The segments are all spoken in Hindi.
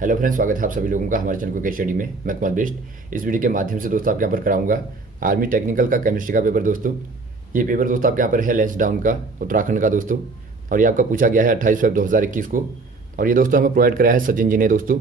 हेलो फ्रेंड्स, स्वागत है आप सभी लोगों का हमारे चैनल को स्टडी में। मैं कुमार बेस्ट। इस वीडियो के माध्यम से दोस्तों आपके यहाँ पर कराऊंगा आर्मी टेक्निकल का केमिस्ट्री का पेपर। दोस्तों ये पेपर दोस्तों आपके यहाँ पर है लैंसडाउन का, उत्तराखंड का दोस्तों। और ये आपका पूछा गया है 28 फरवरी 2021 को। और ये दोस्तों हमें प्रोवाइड कराया है सचिन जी ने दोस्तों,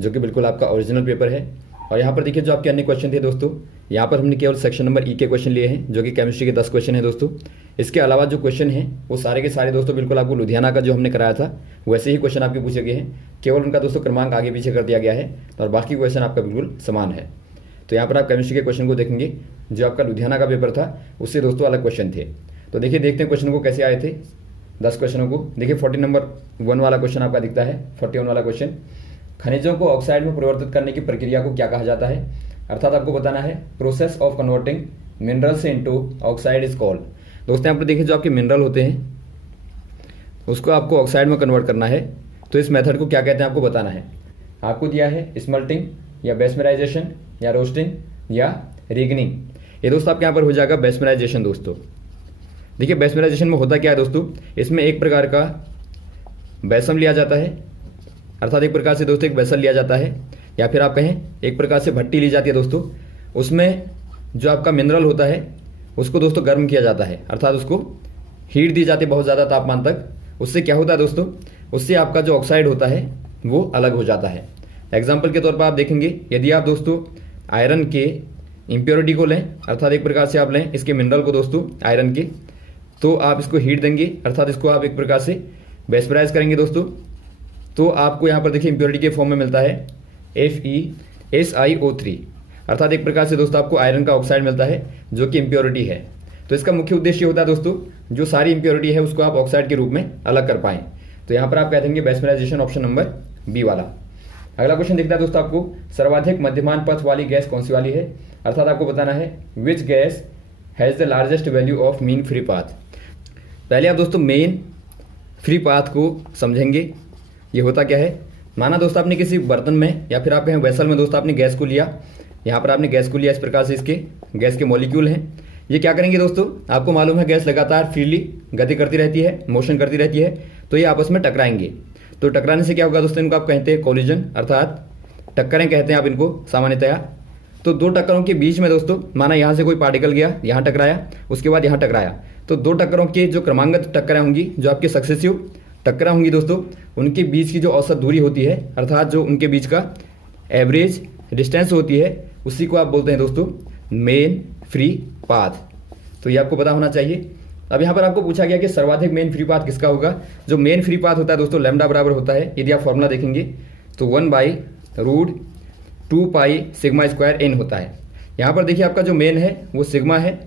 जो कि बिल्कुल आपका ओरिजिनल पेपर है। और यहाँ पर देखिए जो आपके अन्य क्वेश्चन थे दोस्तों, यहाँ पर हमने केवल सेक्शन नंबर ई के क्वेश्चन लिए हैं, जो कि केमिस्ट्री के 10 क्वेश्चन हैं दोस्तों। इसके अलावा जो क्वेश्चन हैं वो सारे के सारे दोस्तों बिल्कुल आपको लुधियाना का जो हमने कराया था वैसे ही क्वेश्चन आपके पूछे गए हैं, केवल उनका दोस्तों क्रमांक आगे पीछे कर दिया गया है और बाकी क्वेश्चन आपका बिल्कुल समान है। तो यहाँ पर आप केमिस्ट्री के क्वेश्चन को देखेंगे, जो आपका लुधियाना का पेपर था उससे दोस्तों अलग क्वेश्चन थे। तो देखिए देखते हैं क्वेश्चन को कैसे आए थे 10 क्वेश्चनों को। देखिए 40 नंबर 1 वाला क्वेश्चन आपका दिखता है, 41 वाला क्वेश्चन, खनिजों को ऑक्साइड में परिवर्तित करने की प्रक्रिया को क्या कहा जाता है। अर्थात आपको बताना है process of converting minerals into oxide is called. दोस्तों यहाँ पर देखिए जो आपके मिनरल होते हैं उसको आपको ऑक्साइड में कन्वर्ट करना है, तो इस मेथड को क्या कहते हैं आपको बताना है। आपको दिया है स्मल्टिंग या बेस्मराइजेशन या रोस्टिंग या रिगनिंग। ये दोस्तों आपके यहाँ पर हो जाएगा बेस्मराइजेशन। दोस्तों देखिए बेस्मराइजेशन में होता क्या है दोस्तों, इसमें एक प्रकार का बेसम लिया जाता है, अर्थात एक प्रकार से दोस्तों एक बेसल लिया जाता है, या फिर आप कहें एक प्रकार से भट्टी ली जाती है दोस्तों। उसमें जो आपका मिनरल होता है उसको दोस्तों गर्म किया जाता है, अर्थात उसको हीट दी जाती है बहुत ज़्यादा तापमान तक। उससे क्या होता है दोस्तों, उससे आपका जो ऑक्साइड होता है वो अलग हो जाता है। एग्जाम्पल के तौर पर आप देखेंगे, यदि आप दोस्तों आयरन के इम्प्योरिटी को लें, अर्थात एक प्रकार से आप लें इसके मिनरल को दोस्तों आयरन के, तो आप इसको हीट देंगे, अर्थात इसको आप एक प्रकार से वेस्पराइज करेंगे दोस्तों, तो आपको यहाँ पर देखिए इम्प्योरिटी के फॉर्म में मिलता है FeSiO3, अर्थात एक प्रकार से दोस्तों आपको आयरन का ऑक्साइड मिलता है जो कि इम्प्योरिटी है। तो इसका मुख्य उद्देश्य होता है दोस्तों जो सारी इम्प्योरिटी है उसको आप ऑक्साइड के रूप में अलग कर पाएं। तो यहाँ पर आप कह देंगे बेस्मराइजेशन, ऑप्शन नंबर बी वाला। अगला क्वेश्चन दिखता है दोस्तों आपको, सर्वाधिक मध्यमान पथ वाली गैस कौन सी वाली है। अर्थात आपको बताना है which gas has the largest value of mean free path. पहले आप दोस्तों मेन फ्री पाथ को समझेंगे। ये होता क्या है, माना दोस्तों आपने किसी बर्तन में या फिर आप कहें वेसल में दोस्तों आपने गैस को लिया, यहाँ पर आपने गैस को लिया, इस प्रकार से इसके गैस के मॉलिक्यूल हैं। ये क्या करेंगे दोस्तों, आपको मालूम है गैस लगातार फ्रीली गति करती रहती है, मोशन करती रहती है, तो ये आपस में टकराएंगे। तो टकराने से क्या होगा दोस्तों, इनको आप कहते हैं कोलिजन, अर्थात टक्करें कहते हैं आप इनको सामान्यतया। तो दो टक्करों के बीच में दोस्तों माना यहाँ से कोई पार्टिकल गया, यहाँ टकराया, उसके बाद यहाँ टकराया, तो दो टक्करों के जो क्रमांगत टक्करें होंगी, जो आपके सक्सेसिव टक्करें होंगी दोस्तों, उनके बीच की जो औसत दूरी होती है, अर्थात जो उनके बीच का एवरेज डिस्टेंस होती है, उसी को आप बोलते हैं दोस्तों मेन फ्री पाथ। तो ये आपको पता होना चाहिए। अब यहाँ पर आपको पूछा गया कि सर्वाधिक मेन फ्री पाथ किसका होगा। जो मेन फ्री पाथ होता है दोस्तों लैम्डा बराबर होता है, यदि आप फॉर्मूला देखेंगे तो 1/√2 पाई सिग्मा स्क्वायर एन होता है। यहाँ पर देखिए आपका जो मेन है वो सिग्मा है,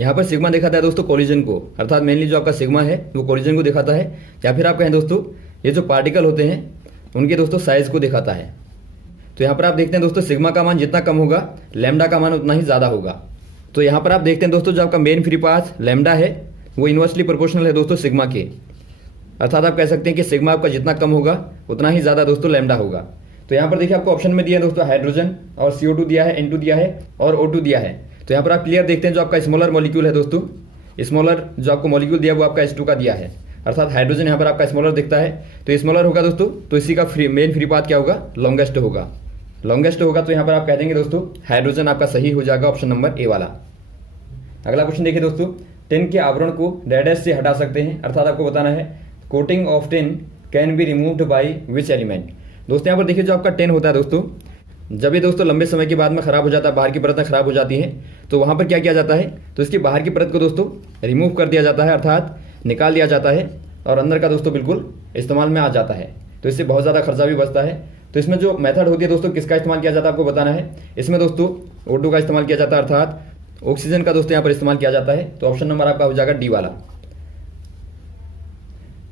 यहाँ पर सिग्मा दिखाता है दोस्तों कोलिजन को, अर्थात मेनली जो आपका सिग्मा है वो कोलिजन को दिखाता है, या फिर आप कहें दोस्तों ये जो पार्टिकल होते हैं उनके दोस्तों साइज को दिखाता है। तो यहाँ पर आप देखते हैं दोस्तों सिग्मा का मान जितना कम होगा लैम्डा का मान उतना ही ज़्यादा होगा। तो यहाँ पर आप देखते हैं दोस्तों जो आपका मेन फ्री पाथ लैम्डा है वो इन्वर्सली प्रोपोर्शनल है दोस्तों सिग्मा के, अर्थात आप कह सकते हैं कि सिग्मा आपका जितना कम होगा उतना ही ज़्यादा दोस्तों लैम्डा होगा। तो यहाँ पर देखिए आपको ऑप्शन में दिया है दोस्तों हाइड्रोजन और CO2 दिया है, N2 दिया है और O2 दिया है। तो यहाँ पर आप क्लियर देखते हैं जो आपका स्मॉलर मॉलिक्यूल है दोस्तों, स्मॉलर जो आपको मॉलिक्यूल दिया वो आपका H2 का दिया है, अर्थात हाइड्रोजन यहाँ पर आपका स्मॉलर दिखता है, तो स्मॉलर होगा दोस्तों, तो इसी का मेन फ्री पाथ क्या होगा, लॉन्गेस्ट होगा। लॉन्गेस्ट होगा तो यहाँ पर आप कह देंगे दोस्तों हाइड्रोजन आपका सही हो जाएगा, ऑप्शन नंबर ए वाला। अगला क्वेश्चन देखिए दोस्तों, टिन के आवरण को डैडेस से हटा सकते हैं, अर्थात आपको बताना है coating of tin can be removed by which element. दोस्तों यहाँ पर देखिए जो आपका टिन होता है दोस्तों, जब ये दोस्तों लंबे समय के बाद में खराब हो जाता है, बाहर की परतें खराब हो जाती हैं, तो वहाँ पर क्या किया जाता है, तो इसकी बाहर की परत को दोस्तों रिमूव कर दिया जाता है, अर्थात निकाल दिया जाता है, और अंदर का दोस्तों बिल्कुल इस्तेमाल में आ जाता है। तो इससे बहुत ज़्यादा खर्चा भी बचता है। तो इसमें जो मेथड होती है दोस्तों किसका इस्तेमाल किया जाता है आपको बताना है। इसमें दोस्तों O2 का इस्तेमाल किया जाता है, अर्थात ऑक्सीजन का दोस्तों यहाँ पर इस्तेमाल किया जाता है। तो ऑप्शन नंबर आपका हो जाएगा डी वाला।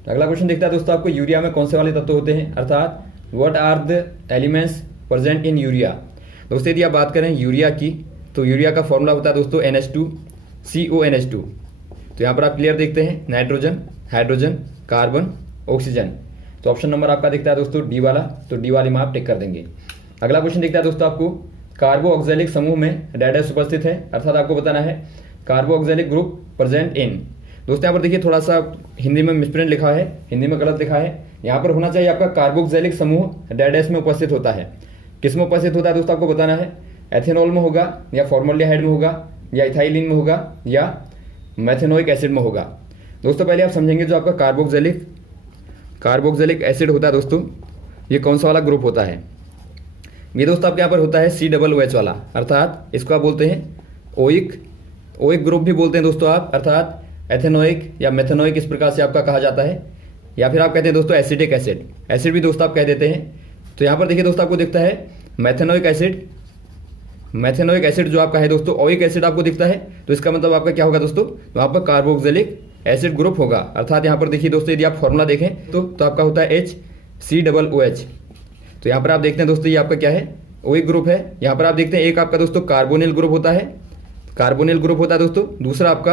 अगला क्वेश्चन देखता है दोस्तों आपको यूरिया में कौन से वाले तत्व होते हैं, अर्थात what are the elements present in urea. दोस्तों यदि आप बात करें यूरिया की, तो यूरिया का फॉर्मूला होता है दोस्तों NH2CONH2। तो यहाँ पर आप क्लियर देखते हैं नाइट्रोजन, हाइड्रोजन, कार्बन, ऑक्सीजन। तो ऑप्शन नंबर आपका दिखता है दोस्तों डी वाला, तो डी वाले में आप टिक कर देंगे। अगला क्वेश्चन दिखता है दोस्तों आपको कार्बोऑक्जेलिक समूह में डैडेस उपस्थित है, अर्थात आपको बताना है कार्बोऑक्जेलिक ग्रुप प्रेजेंट इन। दोस्तों यहाँ पर देखिए थोड़ा सा हिंदी में मिसप्रिंट लिखा है, हिंदी में गलत लिखा है, यहाँ पर होना चाहिए आपका कार्बोक्सिलिक समूह डैश में उपस्थित होता है। किस में उपस्थित होता है दोस्तों आपको बताना है, एथेनॉल में होगा या फॉर्मल्डिहाइड में होगा या इथाइलिन में होगा या मेथेनोइक एसिड में होगा। दोस्तों पहले आप समझेंगे जो आपका कार्बोक्सिलिक एसिड होता है दोस्तों, ये कौन सा वाला ग्रुप होता है। ये दोस्तों आपके यहाँ पर होता है COOH वाला, अर्थात इसको आप बोलते हैं ओइक ग्रुप भी बोलते हैं दोस्तों आप, अर्थात एथेनोइक या मेथेनोइक इस प्रकार से आपका कहा जाता है, या फिर आप कहते हैं दोस्तों एसिडिक एसिड भी दोस्तों आप कह देते हैं। तो यहाँ पर देखिए दोस्तों आपको दिखता है मेथेनोइक एसिड जो आपका है दोस्तों, ओइक एसिड आपको दिखता है, तो इसका मतलब आपका क्या होगा दोस्तों, वहाँ पर कार्बोक्सिलिक एसिड ग्रुप होगा। अर्थात यहाँ पर देखिए दोस्तों यदि आप फॉर्मूला देखें तो आपका होता है HCOOH। तो यहाँ पर आप देखते हैं दोस्तों ये आपका क्या है, ओइक ग्रुप है। यहाँ पर आप देखते हैं एक आपका दोस्तों कार्बोनिल ग्रुप होता है दोस्तों, दूसरा आपका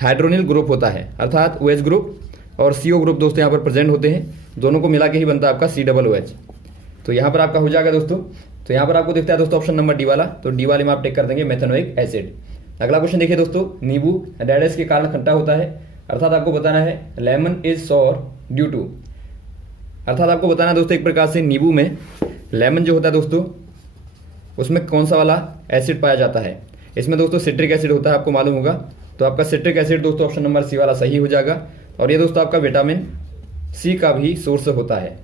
हाइड्रोनिल ग्रुप होता है, अर्थात OH ग्रुप और CO ग्रुप दोस्तों यहाँ पर प्रेजेंट होते हैं, दोनों को मिला के ही बनता है आपका COOH। तो यहाँ पर आपका हो जाएगा दोस्तों। तो यहाँ पर आपको दिखता है दोस्तों ऑप्शन नंबर डी वाला, तो डी वाले में आप टेक कर देंगे मेथेनोइक एसिड। अगला क्वेश्चन देखिए दोस्तों, नींबू डैश के कारण खट्टा होता है, अर्थात आपको बताना है lemon is sour due to, अर्थात आपको बताना है दोस्तों एक प्रकार से नींबू में लेमन जो होता है दोस्तों उसमें कौन सा वाला एसिड पाया जाता है। इसमें दोस्तों सिट्रिक एसिड होता है, आपको मालूम होगा। तो आपका सिट्रिक एसिड दोस्तों ऑप्शन नंबर सी वाला सही हो जाएगा, और ये दोस्तों आपका विटामिन C का भी सोर्स होता है।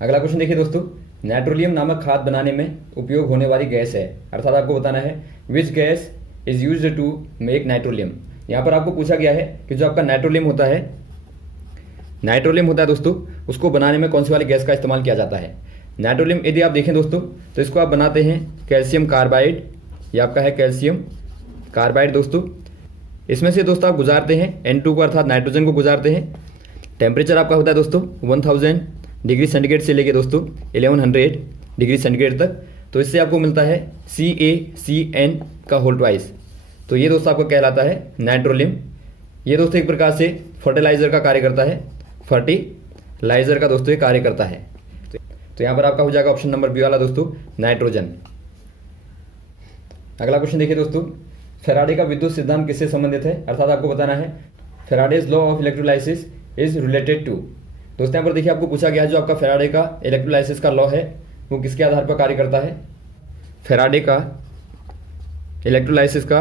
अगला क्वेश्चन देखिए दोस्तों, नाइट्रोलियम नामक खाद बनाने में उपयोग होने वाली गैस है, अर्थात आपको बताना है which gas is used to make nitrolium. यहाँ पर आपको पूछा गया है कि जो आपका नाइट्रोलियम होता है दोस्तों, उसको बनाने में कौन सी वाली गैस का इस्तेमाल किया जाता है। नाइट्रोलियम यदि आप देखें दोस्तों तो इसको आप बनाते हैं कैल्शियम कार्बाइड, ये आपका है कैल्शियम कार्बाइड दोस्तों। इसमें से दोस्तों आप गुजारते हैं N2 को, अर्थात नाइट्रोजन को गुजारते हैं। टेम्परेचर आपका होता है दोस्तों 1000 डिग्री सेंटीग्रेड से लेके दोस्तों 1100 डिग्री सेंटीग्रेड तक। तो इससे आपको मिलता है CaCN का होल ट्वाइस। तो ये दोस्तों आपका कहलाता है नाइट्रोलियम। ये दोस्तों एक प्रकार से फर्टिलाइजर का कार्य करता है, फर्टिलाइजर का दोस्तों ये कार्य करता है। तो यहाँ पर आपका हो जाएगा ऑप्शन नंबर बी वाला दोस्तों नाइट्रोजन। अगला क्वेश्चन देखिए दोस्तों, फेराडे का विद्युत सिद्धांत किससे संबंधित है, अर्थात आपको बताना है Faraday's law of electrolysis is related to. दोस्तों यहाँ पर देखिए आपको पूछा गया है जो आपका फेराडे का इलेक्ट्रोलाइसिस का लॉ है वो किसके आधार पर कार्य करता है। फेराडे का इलेक्ट्रोलाइसिस का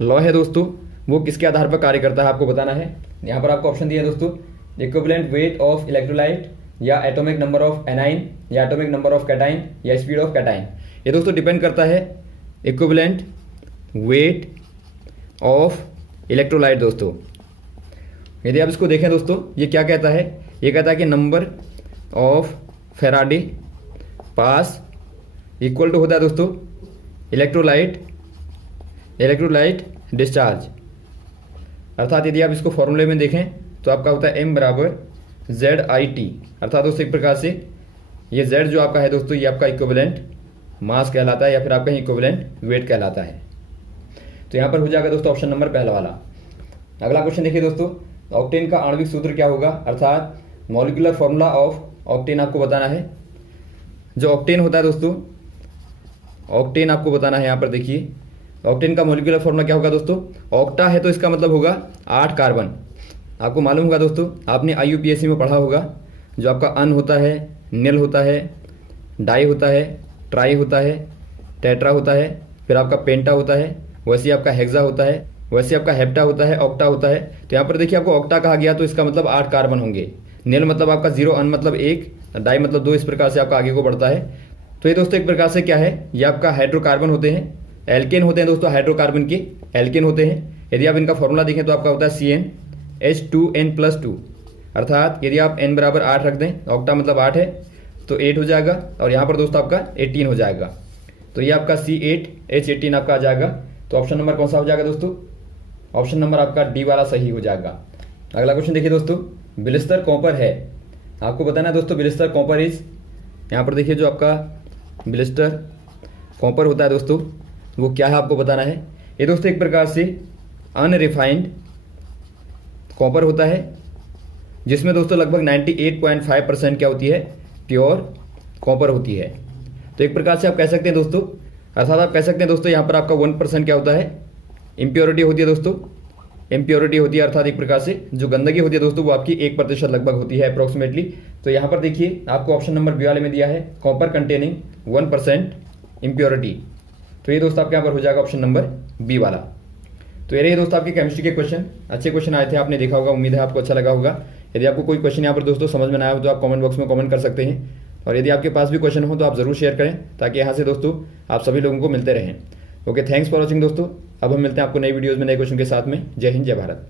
लॉ है दोस्तों, वो किसके आधार पर कार्य करता है आपको बताना है। यहाँ पर आपको ऑप्शन दिया है दोस्तों, इक्विवेलेंट वेट ऑफ इलेक्ट्रोलाइट या एटॉमिक नंबर ऑफ एनाइन या एटॉमिक नंबर ऑफ कैटाइन या स्पीड ऑफ कैटाइन। ये दोस्तों डिपेंड करता है इक्विवेलेंट वेट ऑफ इलेक्ट्रोलाइट दोस्तों। यदि आप इसको देखें दोस्तों, ये क्या कहता है, ये कहता है कि number of Faraday pass equal to होता है दोस्तों इलेक्ट्रोलाइट डिस्चार्ज। अर्थात यदि आप इसको फॉर्मूले में देखें तो आपका होता है M बराबर ZIT, अर्थात दोस्तों एक प्रकार से ये Z जो आपका है दोस्तों ये आपका इक्विवेलेंट मास कहलाता है या फिर आपका इक्विवेलेंट वेट कहलाता है। तो यहाँ पर हो जाएगा दोस्तों ऑप्शन नंबर पहला वाला। अगला क्वेश्चन देखिए दोस्तों, ऑक्टेन का आणविक सूत्र क्या होगा, अर्थात मॉलिक्यूलर फॉर्मूला ऑफ ऑक्टेन आपको बताना है। जो ऑक्टेन होता है दोस्तों, ऑक्टेन आपको बताना है। यहाँ पर देखिए ऑक्टेन का मॉलिक्यूलर फॉर्मूला क्या होगा दोस्तों, ऑक्टा है तो इसका मतलब होगा 8 कार्बन। आपको मालूम होगा दोस्तों, आपने IUPAC में पढ़ा होगा, जो आपका अन होता है, निल होता है, डाई होता है, ट्राई होता है, टेट्रा होता है, फिर आपका पेंटा होता है, वैसे आपका हेक्सा होता है, वैसे आपका हेप्टा होता है, ऑक्टा होता है। तो यहाँ पर देखिए आपको ऑक्टा कहा गया तो इसका मतलब 8 कार्बन होंगे। निल मतलब आपका 0, अन मतलब 1, डाई मतलब 2, इस प्रकार से आपका आगे को बढ़ता है। तो ये दोस्तों एक प्रकार से क्या है, ये आपका हाइड्रोकार्बन होते हैं, एल्केन होते हैं दोस्तों, हाइड्रोकार्बन के एल्केन होते हैं। यदि आप इनका फॉर्मूला देखें तो आपका होता है CnH2n+2, अर्थात यदि आप n बराबर 8 रख दें, ऑक्टा मतलब 8 है तो 8 हो जाएगा, और यहाँ पर दोस्तों आपका 18 हो जाएगा। तो ये आपका C8H18 आपका आ जाएगा। तो ऑप्शन नंबर कौन सा हो जाएगा दोस्तों, ऑप्शन नंबर आपका डी वाला सही हो जाएगा। अगला क्वेश्चन देखिए दोस्तों, बिलिस्टर कॉपर है, आपको बताना है दोस्तों बिलिस्टर कॉपर इज, यहाँ पर देखिए जो आपका बिलिस्टर कॉपर होता है दोस्तों वो क्या है आपको बताना है। ये दोस्तों एक प्रकार से अनरिफाइंड कॉपर होता है, जिसमें दोस्तों लगभग 98.5% क्या होती है, प्योर कॉपर होती है। तो एक प्रकार से आप कह सकते हैं दोस्तों, अर्थात आप कह सकते हैं दोस्तों यहाँ पर आपका 1% क्या होता है, इम्प्योरिटी होती है दोस्तों, इम्प्योरिटी होती है, अर्थात एक प्रकार से जो गंदगी होती है दोस्तों वो आपकी 1% लगभग होती है अप्रॉक्सीमेटली। तो यहाँ पर देखिए आपको ऑप्शन नंबर बी वाले में दिया है कॉपर कंटेनिंग 1% इम्प्योरिटी। तो ये दोस्तों आपके यहाँ पर हो जाएगा ऑप्शन नंबर बी वाला। तो ये रही दोस्तों आपके केमिस्ट्री के क्वेश्चन। अच्छे क्वेश्चन आए थे, आपने देखा होगा, उम्मीद है आपको अच्छा लगा होगा। यदि आपको कोई क्वेश्चन यहाँ पर दोस्तों समझ में ना आया हो तो आप कमेंट बॉक्स में कमेंट कर सकते हैं, और यदि आपके पास भी क्वेश्चन हो तो आप ज़रूर शेयर करें ताकि यहाँ से दोस्तों आप सभी लोगों को मिलते रहें। ओके, थैंक्स फॉर वॉचिंग दोस्तों। अब हम मिलते हैं आपको नई वीडियोज़ में नए क्वेश्चन के साथ में। जय हिंद, जय भारत।